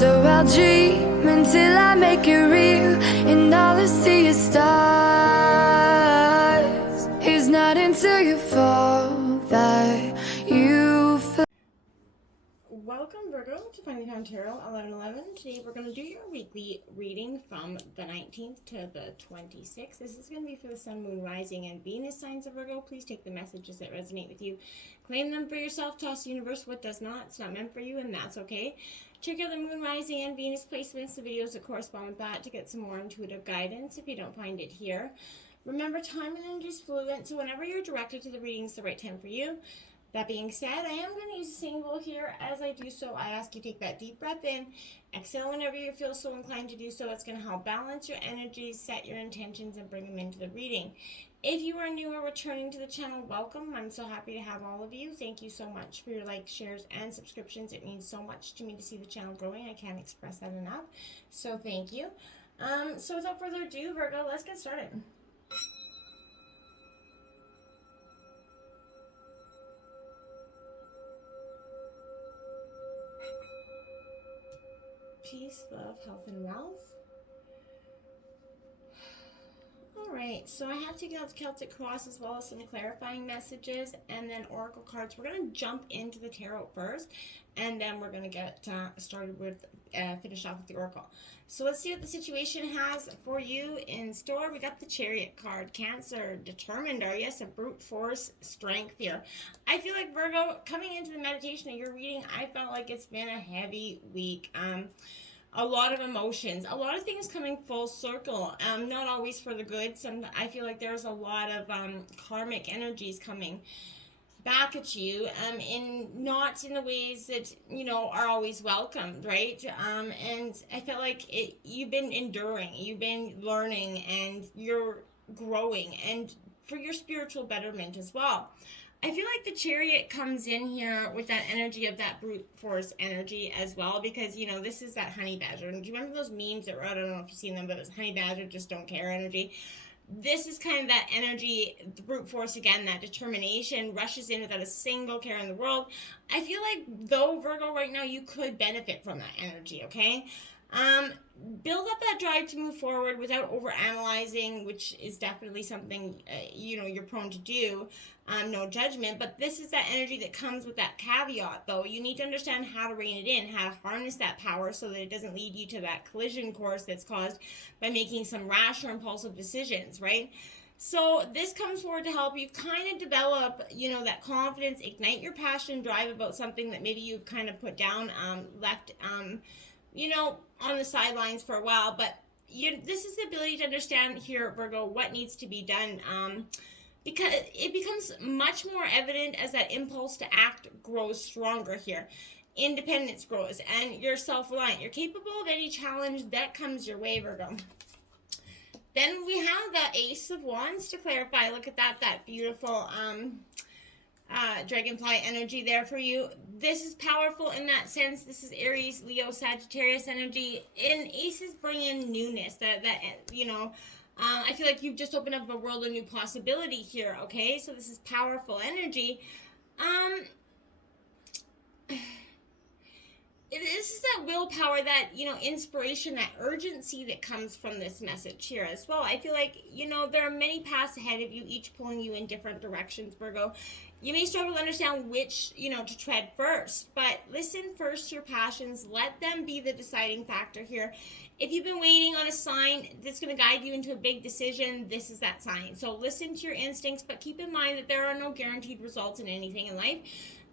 So I'll dream until I make it real, and all I see is stars. It's not until you fall that you feel. Welcome, Virgo, to Finding Time Tarot 1111. Today we're going to do your weekly reading from the 19th to the 26th. This is going to be for the Sun, Moon, Rising, and Venus signs of Virgo. Please take the messages that resonate with you. Claim them for yourself. Toss the universe what does not. It's not meant for you, and that's okay. Check out the Moon, Rising, and Venus placements, the videos that correspond with that, to get some more intuitive guidance if you don't find it here. Remember, time and energy is fluid, so whenever you're directed to the reading, it's the right time for you. That being said, I am going to use a singing bowl here. As I do so, I ask you to take that deep breath in. Exhale whenever you feel so inclined to do so. It's going to help balance your energies, set your intentions, and bring them into the reading. If you are new or returning to the channel, welcome. I'm so happy to have all of you. Thank you so much for your likes, shares, and subscriptions. It means so much to me to see the channel growing. I can't express that enough. So thank you. So without further ado, Virgo, let's get started. Peace, love, health, and wealth. Alright, so I have taken out the Celtic Cross as well as some clarifying messages and then Oracle cards. We're going to jump into the Tarot first, and then we're going to get started with, finish off with the Oracle. So let's see what the situation has for you in store. We got the Chariot card. Cancer, determined, are you? Some brute force strength here. I feel like, Virgo, coming into the meditation of your reading, I felt like it's been a heavy week. A lot of emotions, a lot of things coming full circle, not always for the good. I feel like there's a lot of karmic energies coming back at you, not in the ways that, you know, are always welcomed, right? And I felt like you've been enduring, you've been learning, and you're growing, and for your spiritual betterment as well. I feel like the Chariot comes in here with that energy of that brute force energy as well, because, you know, this is that honey badger. And do you remember those memes that were, I don't know if you've seen them, but it was honey badger, just don't care energy. This is kind of that energy, the brute force again, that determination, rushes in without a single care in the world. I feel like, though, Virgo, right now, you could benefit from that energy, okay? Build up that drive to move forward without overanalyzing, which is definitely something, you know, you're prone to do. No judgment, but this is that energy that comes with that caveat, though. You need to understand how to rein it in, how to harness that power so that it doesn't lead you to that collision course that's caused by making some rash or impulsive decisions, right? So this comes forward to help you kind of develop, you know, that confidence, ignite your passion, drive about something that maybe you've kind of put down, left, you know, on the sidelines for a while. But this is the ability to understand here, Virgo, what needs to be done, because it becomes much more evident as that impulse to act grows stronger here. Independence grows, and you're self-reliant. You're capable of any challenge that comes your way, Virgo. Then we have the Ace of Wands to clarify. Look at that beautiful dragonfly energy there for you. This is powerful in that sense. This is Aries, Leo, Sagittarius energy. And aces bring in newness. That you know, I feel like you've just opened up a world of new possibility here, okay? So this is powerful energy. This is that willpower, that, you know, inspiration, that urgency that comes from this message here as well. I feel like, you know, there are many paths ahead of you, each pulling you in different directions, Virgo. You may struggle to understand which, you know, to tread first, but listen first to your passions. Let them be the deciding factor here. If you've been waiting on a sign that's going to guide you into a big decision, this is that sign. So listen to your instincts, but keep in mind that there are no guaranteed results in anything in life.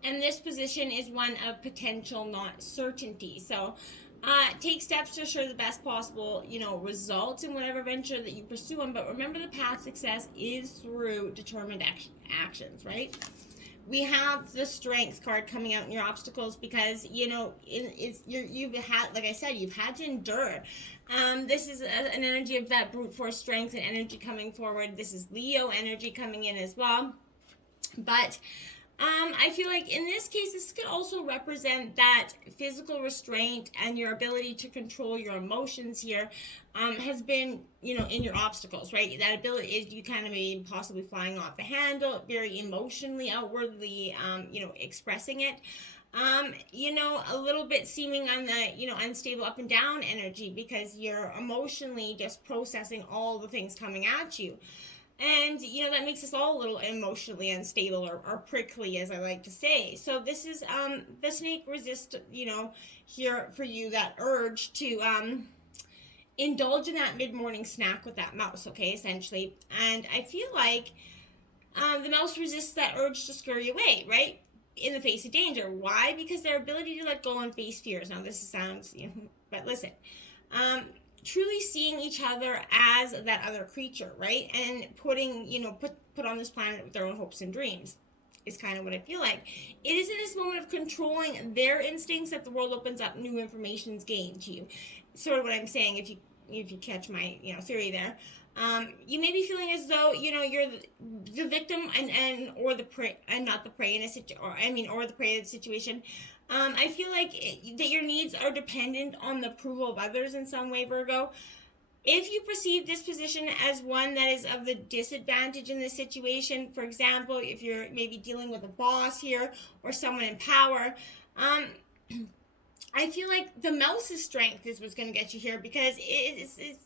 And this position is one of potential, not certainty. So take steps to assure the best possible, you know, results in whatever venture that you pursue. But remember, the path to success is through determined actions, right? We have the Strength card coming out in your obstacles because, you know, you've had, like I said, you've had to endure. This is an energy of that brute force strength and energy coming forward. This is Leo energy coming in as well. But I feel like in this case, this could also represent that physical restraint and your ability to control your emotions here has been, you know, in your obstacles, right? That ability is you kind of maybe possibly flying off the handle, very emotionally, outwardly, you know, expressing it. A little bit seeming on the, unstable up and down energy because you're emotionally just processing all the things coming at you. And, that makes us all a little emotionally unstable or prickly, as I like to say. So this is the snake resist, here for you, that urge to indulge in that mid-morning snack with that mouse, okay, essentially. And I feel like the mouse resists that urge to scurry away, right? In the face of danger. Why? Because their ability to let go and face fears. Now, this sounds, but listen. Truly seeing each other as that other creature, right? And putting, put on this planet with their own hopes and dreams is kind of what I feel like. It is in this moment of controlling their instincts that the world opens up new information's gained to you. Sort of what I'm saying, if you catch my, theory there. You may be feeling as though, you're the victim or the prey, and not the prey in a situation, or the prey of the situation. I feel like that your needs are dependent on the approval of others in some way, Virgo. If you perceive this position as one that is of the disadvantage in this situation, for example, if you're maybe dealing with a boss here or someone in power, I feel like the mouse's strength is what's going to get you here, because it's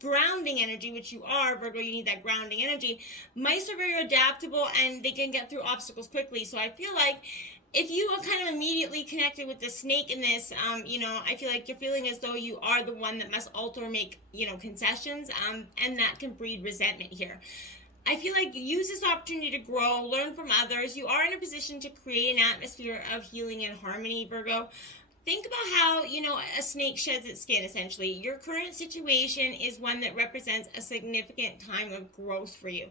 grounding energy, which you are, Virgo. You need that grounding energy. Mice are very adaptable and they can get through obstacles quickly. So I feel like if you are kind of immediately connected with the snake in this, I feel like you're feeling as though you are the one that must alter or make, concessions, and that can breed resentment here. I feel like use this opportunity to grow, learn from others. You are in a position to create an atmosphere of healing and harmony, Virgo. Think about how, a snake sheds its skin, essentially. Your current situation is one that represents a significant time of growth for you.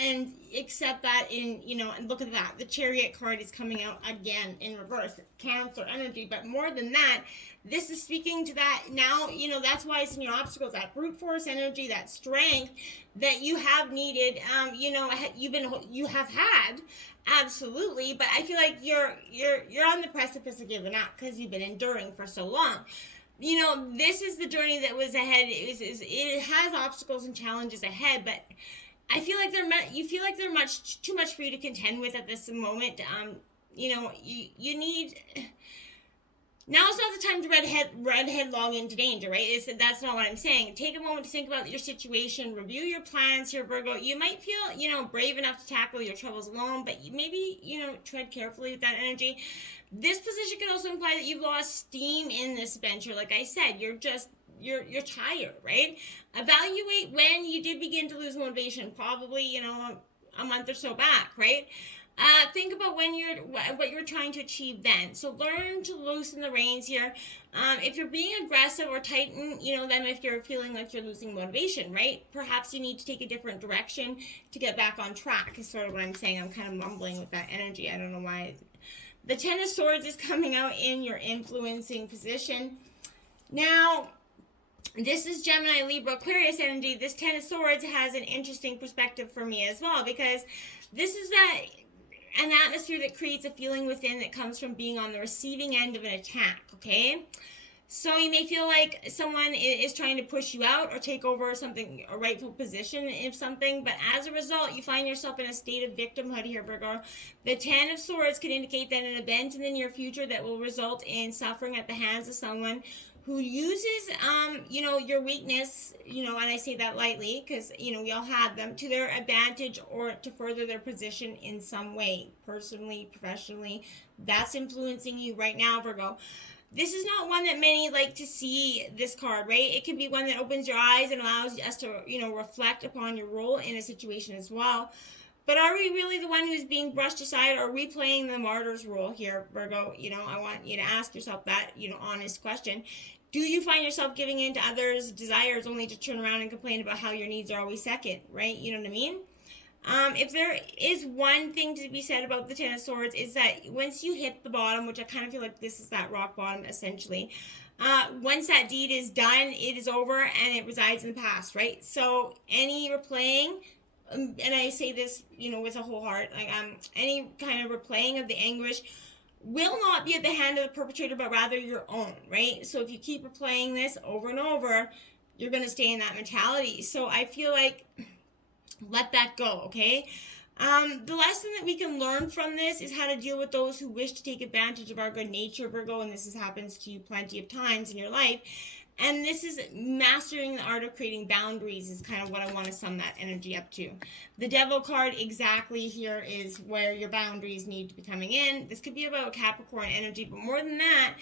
And accept that and look at that. The Chariot card is coming out again in reverse. It's Cancer energy. But more than that, this is speaking to that now, that's why it's in your obstacles, that brute force energy, that strength that you have needed, you have had. Absolutely, but I feel like you're on the precipice of giving up because you've been enduring for so long. This is the journey that was ahead. It has obstacles and challenges ahead, but I feel like you feel like they're much too much for you to contend with at this moment. You need. Now is not the time to run headlong into danger, right? That's not what I'm saying. Take a moment to think about your situation, review your plans here, Virgo. You might feel, brave enough to tackle your troubles alone, but maybe, tread carefully with that energy. This position can also imply that you've lost steam in this venture. Like I said, you're tired, right? Evaluate when you did begin to lose motivation, probably, a month or so back, right? Think about what you're trying to achieve then. So learn to loosen the reins here. If you're being aggressive or tighten, then if you're feeling like you're losing motivation, right? Perhaps you need to take a different direction to get back on track is sort of what I'm saying. I'm kind of mumbling with that energy. I don't know why. The Ten of Swords is coming out in your influencing position. Now, this is Gemini, Libra, Aquarius energy. This Ten of Swords has an interesting perspective for me as well, because this is an atmosphere that creates a feeling within that comes from being on the receiving end of an attack, okay? So you may feel like someone is trying to push you out or take over a rightful position of something, but as a result, you find yourself in a state of victimhood here, Virgo. The Ten of Swords could indicate that an event in the near future that will result in suffering at the hands of someone who uses, your weakness, and I say that lightly because, we all have them, to their advantage or to further their position in some way, personally, professionally. That's influencing you right now, Virgo. This is not one that many like to see, this card, right? It can be one that opens your eyes and allows us to, reflect upon your role in a situation as well. But are we really the one who's being brushed aside, or are we playing the martyr's role here, Virgo? I want you to ask yourself that, honest question. Do you find yourself giving in to others' desires only to turn around and complain about how your needs are always second, right? You know what I mean? If there is one thing to be said about the Ten of Swords, is that once you hit the bottom, which I kind of feel like this is that rock bottom, essentially, once that deed is done, it is over and it resides in the past, right? So any replaying, and I say this, with a whole heart, like any kind of replaying of the anguish will not be at the hand of the perpetrator, but rather your own, right? So if you keep replaying this over and over, you're going to stay in that mentality. So I feel like let that go, okay? The lesson that we can learn from this is how to deal with those who wish to take advantage of our good nature, Virgo, and this happens to you plenty of times in your life. And this is mastering the art of creating boundaries is kind of what I want to sum that energy up to. The Devil card exactly here is where your boundaries need to be coming in. This could be about Capricorn energy, but more than that,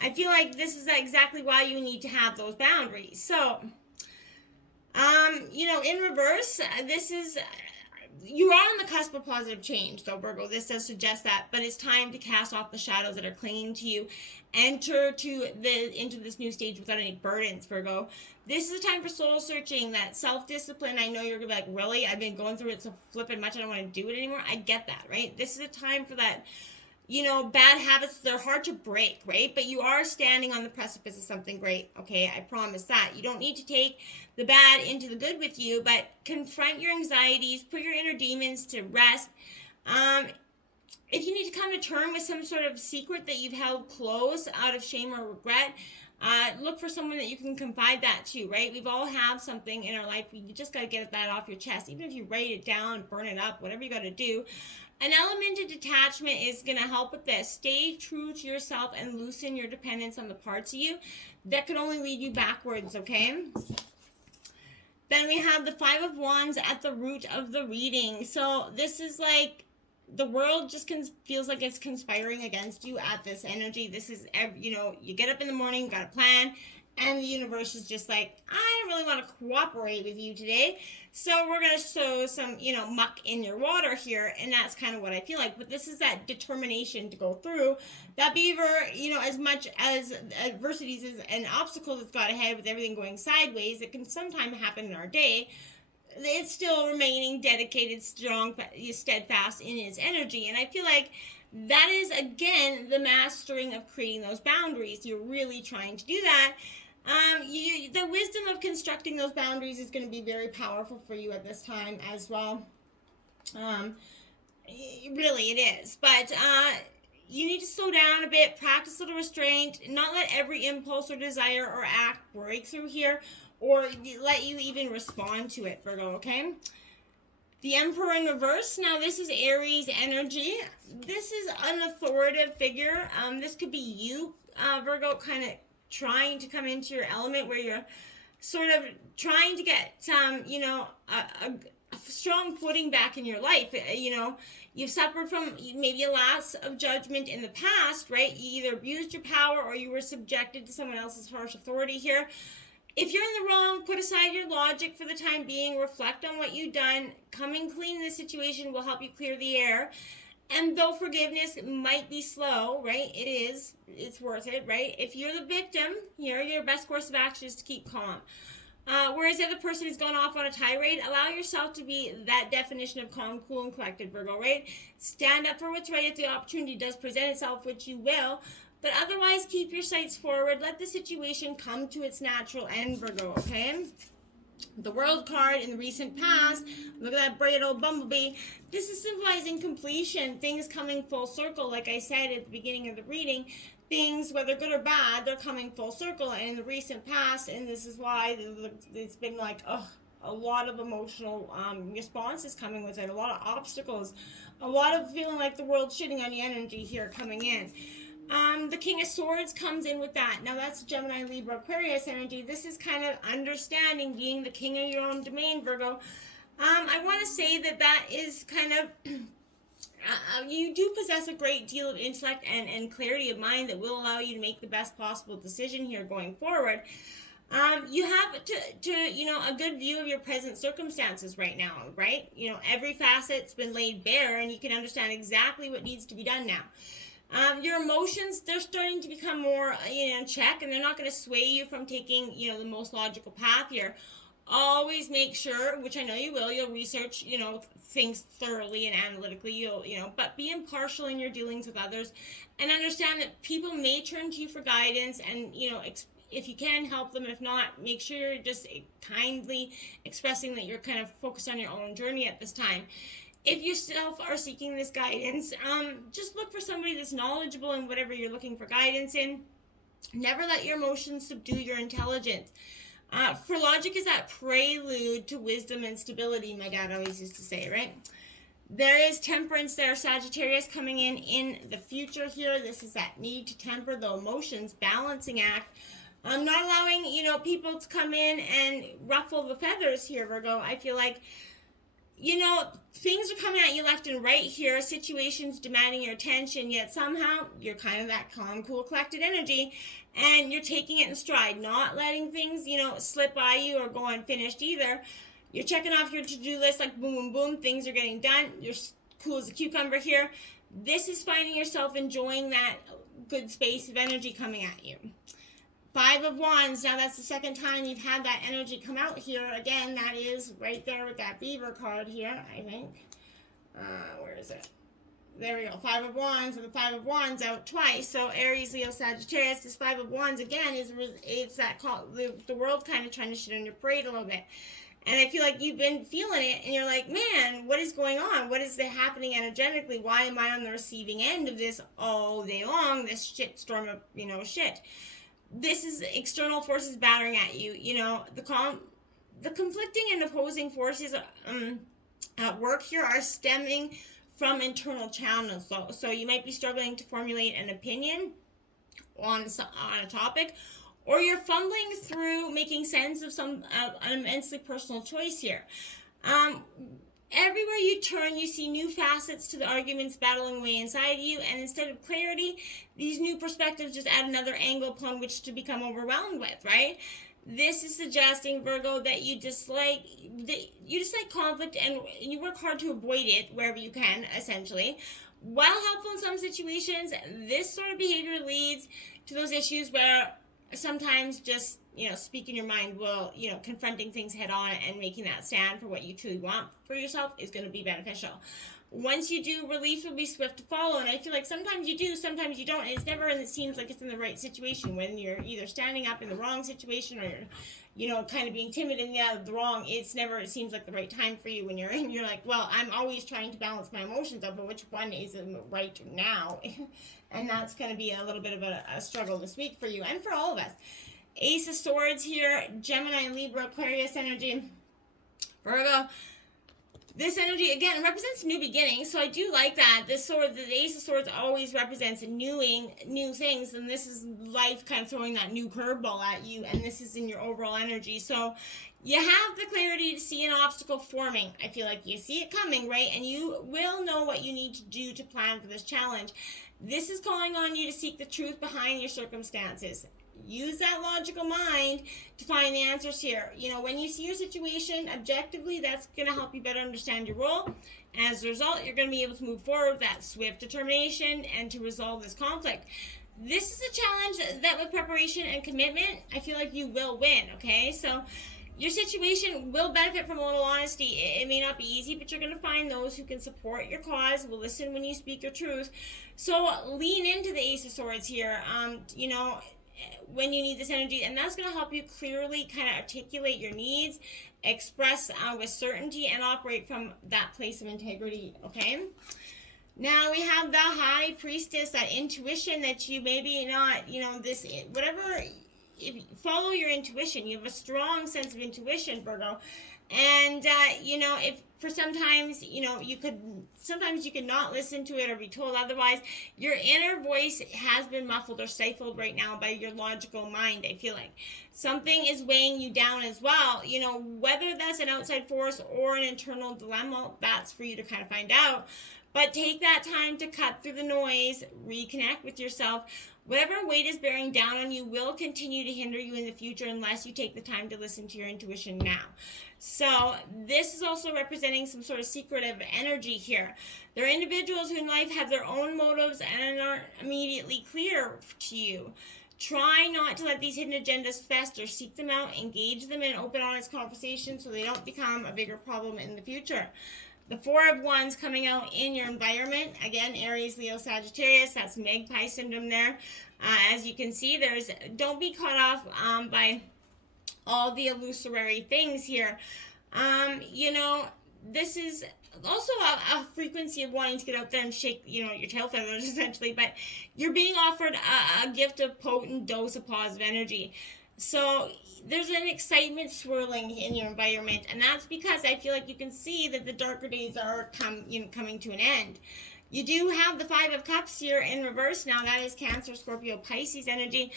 I feel like this is exactly why you need to have those boundaries. So, in reverse, this is you are on the cusp of positive change, though, Virgo. This does suggest that, but it's time to cast off the shadows that are clinging to you. Enter into this new stage without any burdens, Virgo. This is a time for soul searching, that self-discipline. I know you're gonna be like, really? I've been going through it so flippin' much, I don't want to do it anymore. I get that, right? This is a time for that. Bad habits, they're hard to break, right? But you are standing on the precipice of something great, okay? I promise that. You don't need to take the bad into the good with you, but confront your anxieties, put your inner demons to rest. If you need to come to terms with some sort of secret that you've held close out of shame or regret, look for someone that you can confide that to, right? We've all have something in our life. You just got to get that off your chest. Even if you write it down, burn it up, whatever you got to do. An element of detachment is going to help with this. Stay true to yourself and loosen your dependence on the parts of you that could only lead you backwards, okay? Then we have the Five of Wands at the root of the reading. So this is like the world just feels like it's conspiring against you at this energy. This is, you get up in the morning, got a plan, and the universe is just like, I don't really want to cooperate with you today. So we're going to sow some, muck in your water here. And that's kind of what I feel like. But this is that determination to go through. That beaver, as much as adversities and obstacles it's got ahead with everything going sideways, it can sometimes happen in our day. It's still remaining dedicated, strong, steadfast in its energy. And I feel like that is, again, the mastering of creating those boundaries. You're really trying to do that. The wisdom of constructing those boundaries is going to be very powerful for you at this time as well. Really, it is. But you need to slow down a bit, practice a little restraint, not let every impulse or desire or act break through here, or let you even respond to it, Virgo, okay? The Emperor in reverse. Now, this is Aries energy. This is an authoritative figure. This could be you, Virgo, kind of trying to come into your element, where you're sort of trying to get some, a strong footing back in your life. You've suffered from maybe a loss of judgment in the past, right? You either abused your power or you were subjected to someone else's harsh authority here. If you're in the wrong, put aside your logic for the time being, reflect on what you've done. Coming clean in this situation will help you clear the air. And though forgiveness might be slow, right, it's worth it, right? If you're the victim, your best course of action is to keep calm. Whereas the other person has gone off on a tirade, allow yourself to be that definition of calm, cool, and collected, Virgo, right? Stand up for what's right if the opportunity does present itself, which you will. But otherwise, keep your sights forward. Let the situation come to its natural end, Virgo, okay? The World card in the recent past, look at that bright old bumblebee. This is symbolizing completion, things coming full circle. Like I said at the beginning of the reading, things, whether good or bad, they're coming full circle. And in the recent past, and this is why it's been like, a lot of emotional responses coming with it, a lot of obstacles, a lot of feeling like the world's shitting on the energy here coming in. The King of Swords comes in with that. Now that's Gemini, Libra, Aquarius energy. This is kind of understanding, being the king of your own domain, Virgo. I want to say that is kind of, you do possess a great deal of intellect and clarity of mind that will allow you to make the best possible decision here going forward. You have a good view of your present circumstances right now, right? Every facet's been laid bare, and you can understand exactly what needs to be done now. Your emotions, they're starting to become more, in check, and they're not going to sway you from taking, the most logical path here. Always make sure, which I know you will, you'll research, things thoroughly and analytically, but be impartial in your dealings with others, and understand that people may turn to you for guidance, and, if you can, help them. If not, make sure you're just kindly expressing that you're kind of focused on your own journey at this time. If you yourself are seeking this guidance, just look for somebody that's knowledgeable in whatever you're looking for guidance in. Never let your emotions subdue your intelligence. For logic is that prelude to wisdom and stability, my dad always used to say, right? There is temperance there, Sagittarius, coming in the future here. This is that need to temper the emotions, balancing act. I'm not allowing, people to come in and ruffle the feathers here, Virgo. I feel like, things are coming at you left and right here, situations demanding your attention, yet somehow you're kind of that calm, cool, collected energy, and you're taking it in stride, not letting things, slip by you or go unfinished either. You're checking off your to-do list like boom, boom, boom, things are getting done. You're cool as a cucumber here. This is finding yourself enjoying that good space of energy coming at you. 5 of Wands, now that's the second time you've had that energy come out here. Again, that is right there with that beaver card here, I think. Where is it? There we go, 5 of Wands, and the 5 of Wands out twice. So Aries, Leo, Sagittarius, this 5 of Wands, again, it's that call, the world kind of trying to shit on your parade a little bit. And I feel like you've been feeling it, and you're like, man, what is going on? What is happening energetically? Why am I on the receiving end of this all day long, this shit storm of, shit? This is external forces battering at you. The conflicting and opposing forces at work here are stemming from internal channels. So you might be struggling to formulate an opinion on a topic, or you're fumbling through making sense of an immensely personal choice here. Everywhere you turn, you see new facets to the arguments battling away inside you, and instead of clarity, these new perspectives just add another angle upon which to become overwhelmed with, right? This is suggesting, Virgo, that you dislike conflict, and you work hard to avoid it wherever you can, essentially. While helpful in some situations, this sort of behavior leads to those issues where sometimes just speaking your mind will, confronting things head on and making that stand for what you truly want for yourself is going to be beneficial. Once you do, relief will be swift to follow. And I feel like sometimes you do, sometimes you don't. And it's never, and it seems like it's in the right situation when you're either standing up in the wrong situation or you're, kind of being timid in the wrong. It seems like the right time for you when you're like, well, I'm always trying to balance my emotions up, but which one is right now? And that's going to be a little bit of a struggle this week for you and for all of us. Ace of Swords here, Gemini, Libra, Aquarius energy, Virgo. This energy, again, represents new beginnings, so I do like that. The Ace of Swords always represents new things, and this is life kind of throwing that new curveball at you, and this is in your overall energy. So you have the clarity to see an obstacle forming. I feel like you see it coming, right? And you will know what you need to do to plan for this challenge. This is calling on you to seek the truth behind your circumstances. Use that logical mind to find the answers here. When you see your situation objectively, that's going to help you better understand your role. As a result, you're going to be able to move forward with that swift determination and to resolve this conflict. This is a challenge that with preparation and commitment, I feel like you will win, okay? So your situation will benefit from a little honesty. It may not be easy, but you're going to find those who can support your cause, will listen when you speak your truth. So lean into the Ace of Swords here. When you need this energy, and that's going to help you clearly kind of articulate your needs, express with certainty, and operate from that place of integrity, okay? Now we have the High Priestess, that intuition that you maybe not, if you follow your intuition, you have a strong sense of intuition, Virgo, and, if for sometimes, you could not listen to it or be told otherwise. Your inner voice has been muffled or stifled right now by your logical mind, I feel like. Something is weighing you down as well. Whether that's an outside force or an internal dilemma, that's for you to kind of find out. But take that time to cut through the noise, reconnect with yourself. Whatever weight is bearing down on you will continue to hinder you in the future unless you take the time to listen to your intuition now. So this is also representing some sort of secretive energy here. There are individuals who in life have their own motives and aren't immediately clear to you. Try not to let these hidden agendas fester. Seek them out, engage them in open, honest conversation so they don't become a bigger problem in the future. The Four of Wands coming out in your environment. Again, Aries, Leo, Sagittarius. That's magpie syndrome there. As you can see, don't be caught off by all the illusory things here. This is also a frequency of wanting to get out there and shake, your tail feathers essentially, but you're being offered a gift of potent dose of positive energy. So there's an excitement swirling in your environment, and that's because I feel like you can see that the darker days are coming to an end. You do have the Five of Cups here in reverse now. That is Cancer, Scorpio, Pisces energy.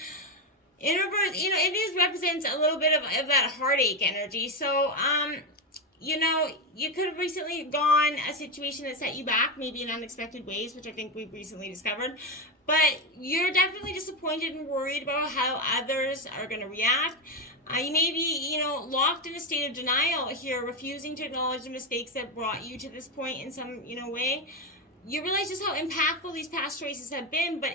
In reverse, it is represents a little bit of that heartache energy. So, you could have recently gone a situation that set you back, maybe in unexpected ways, which I think we've recently discovered. But you're definitely disappointed and worried about how others are going to react. You may be, locked in a state of denial here, refusing to acknowledge the mistakes that brought you to this point in some, way. You realize just how impactful these past choices have been, but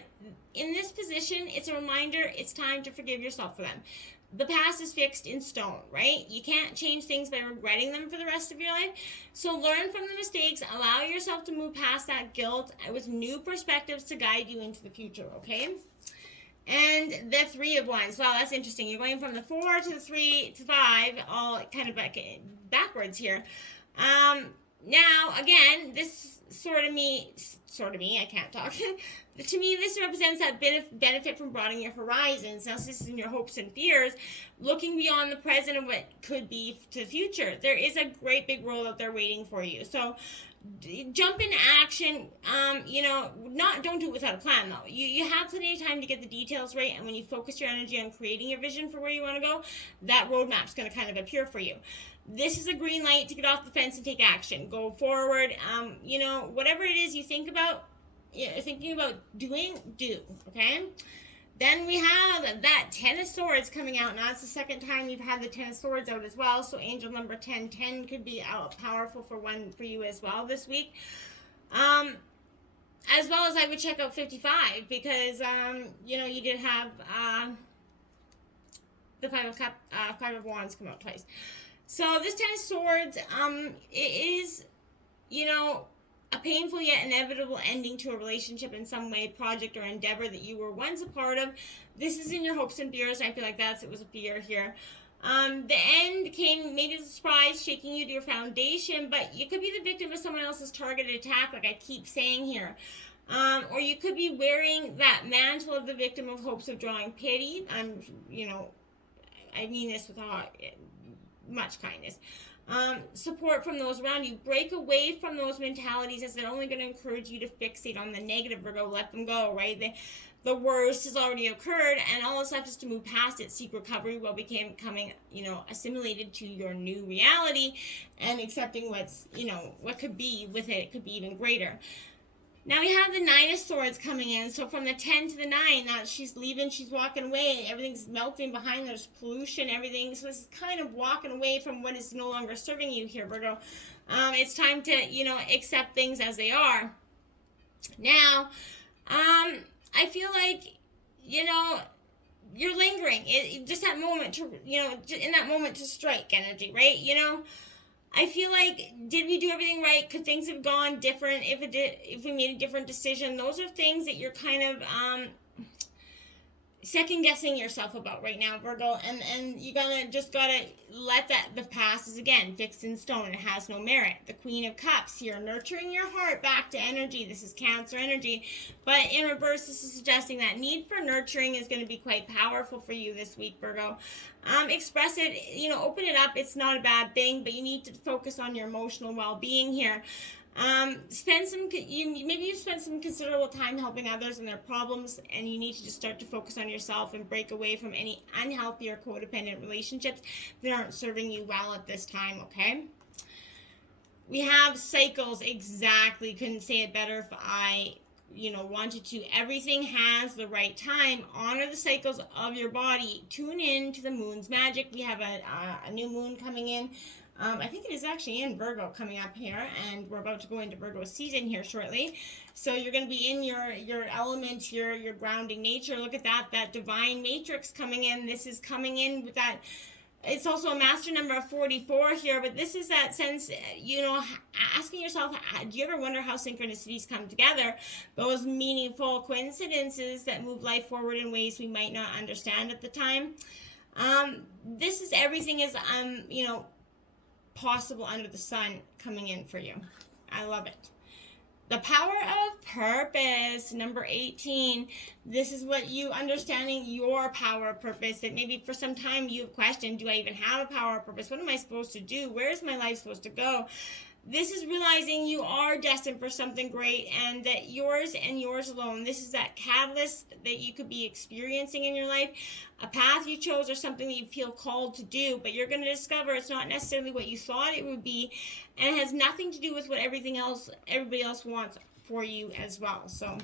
in this position, it's a reminder it's time to forgive yourself for them. The past is fixed in stone, right? You can't change things by regretting them for the rest of your life. So learn from the mistakes, allow yourself to move past that guilt with new perspectives to guide you into the future, okay? And the Three of Wands. Wow, that's interesting. You're going from the 4 to the 3 to 5, all kind of backwards here. Now, again, this sort of me, I can't talk. To me, this represents that benefit from broadening your horizons. Now, this is in your hopes and fears, looking beyond the present and what could be to the future. There is a great big world out there waiting for you. So, jump into action. Don't do it without a plan, though. You have plenty of time to get the details right, and when you focus your energy on creating your vision for where you want to go, that roadmap's going to kind of appear for you. This is a green light to get off the fence and take action. Go forward. Whatever it is you think about, thinking about doing, do. Okay. Then we have that Ten of Swords coming out. Now, it's the second time you've had the Ten of Swords out as well. So angel number 1010 could be powerful for you as well this week. As well as I would check out 55 because, you did have the Five of Wands come out twice. So this Ten of Swords, it is, a painful yet inevitable ending to a relationship in some way, project, or endeavor that you were once a part of. This is in your hopes and fears. I feel like it was a fear here. The end came maybe as a surprise, shaking you to your foundation, but you could be the victim of someone else's targeted attack, like I keep saying here. Or you could be wearing that mantle of the victim of hopes of drawing pity. I mean this with much kindness. Support from those around you. Break away from those mentalities, as they're only going to encourage you to fixate on the negative, Virgo. Let them go, right? The worst has already occurred, and all that's left is to move past it, seek recovery while becoming, assimilated to your new reality and accepting what could be with it. It could be even greater. Now we have the Nine of Swords coming in. So from the 10 to the 9, now she's leaving, she's walking away. Everything's melting behind. There's pollution, everything. So it's kind of walking away from what is no longer serving you here, Virgo. It's time to, accept things as they are. Now, I feel like, you're lingering. Just that moment to, in that moment to strike energy, right? I feel like, did we do everything right? Could things have gone different if we made a different decision? Those are things that you're kind of second guessing yourself about right now, Virgo, and you gotta let the past is again fixed in stone. It has no merit. The Queen of Cups here, nurturing your heart back to energy. This is Cancer energy, but in reverse, this is suggesting that need for nurturing is going to be quite powerful for you this week, Virgo. Express it, open it up. It's not a bad thing, but you need to focus on your emotional well-being here. Maybe you've spent some considerable time helping others and their problems, and you need to just start to focus on yourself and break away from any unhealthy or codependent relationships that aren't serving you well at this time, okay? We have cycles. Exactly. Couldn't say it better if I wanted to. Everything has the right time. Honor the cycles of your body. Tune in to the moon's magic. We have a new moon coming in. I think it is actually in Virgo coming up here, and we're about to go into Virgo season here shortly. So you're going to be in your element, your grounding nature. Look at that divine matrix coming in. This is coming in with that. It's also a master number of 44 here, but this is that sense, asking yourself, do you ever wonder how synchronicities come together? Those meaningful coincidences that move life forward in ways we might not understand at the time. This is everything is, possible under the sun coming in for you. I love it. The power of purpose, number 18. This is what you understanding your power of purpose. That maybe for some time you've questioned, do I even have a power of purpose? What am I supposed to do? Where is my life supposed to go? This is realizing you are destined for something great and that yours and yours alone. This is that catalyst that you could be experiencing in your life. A path you chose or something that you feel called to do, but you're going to discover it's not necessarily what you thought it would be, and it has nothing to do with what everybody else wants for you as well. So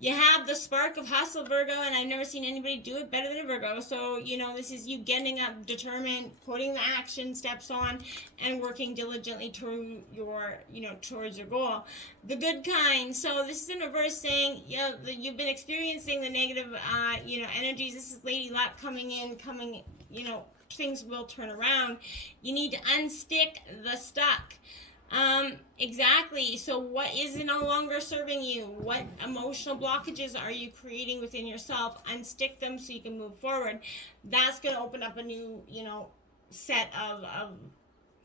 you have the spark of hustle, Virgo, and I've never seen anybody do it better than a Virgo. So, this is you getting up, determined, putting the action steps on, and working diligently towards your goal. The good kind. So this is in reverse saying, you've been experiencing the negative, energies. This is Lady Luck coming in, things will turn around. You need to unstick the stuck. Exactly. So what is no longer serving you? What emotional blockages are you creating within yourself? Unstick them so you can move forward. That's going to open up a new, set of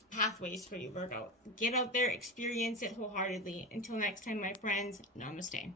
pathways for you, Virgo. Get out there, experience it wholeheartedly. Until next time, my friends, namaste.